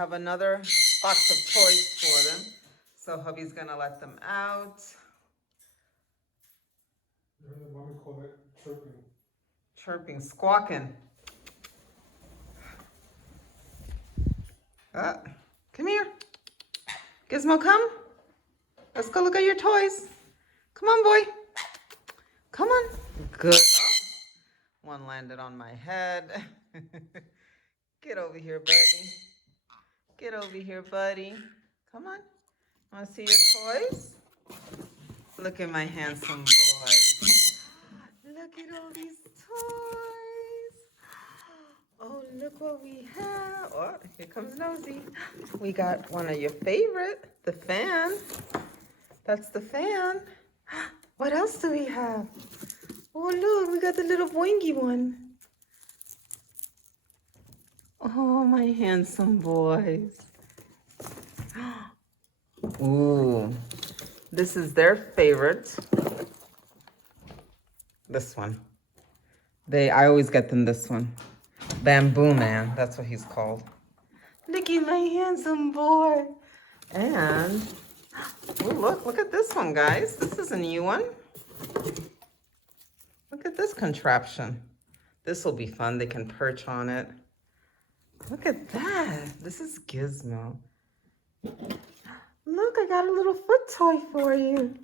have another box of toys for them. So hubby's gonna let them out. Let me call it chirping. Chirping, squawking. Come here. Gizmo, come. Let's go look at your toys. Come on, boy. Come on. Good. Oh, one landed on my head. Get over here, buddy. Get over here, buddy. Come on. Want to see your toys? Look at my handsome boy. Look at all these toys. Oh, look what we have. Oh, here comes Nosy. We got one of your favorite, the fan. That's the fan. What else do we have? Oh, look, we got the little boingy one. Oh, my handsome boys. Ooh, this is their favorite. This one. I always get them this one. Bamboo Man, that's what he's called. Look at my handsome boy. And, oh, look at this one, guys. This is a new one. Look at this contraption. This will be fun. They can perch on it. Look at that. This is Gizmo. Look, I got a little foot toy for you.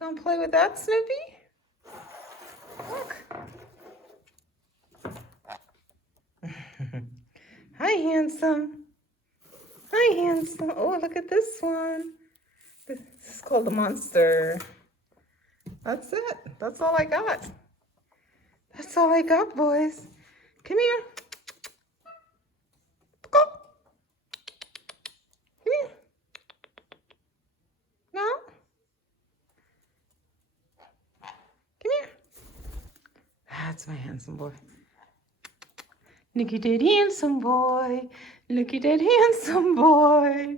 Gonna play with that, Snoopy? Look. Hi, handsome. Hi, handsome. Oh, look at this one. This is called the monster. That's it. That's all I got. That's all I got, boys. Come here. Go. Come here. No? Come here. That's my handsome boy. Look at that handsome boy. Look at that handsome boy.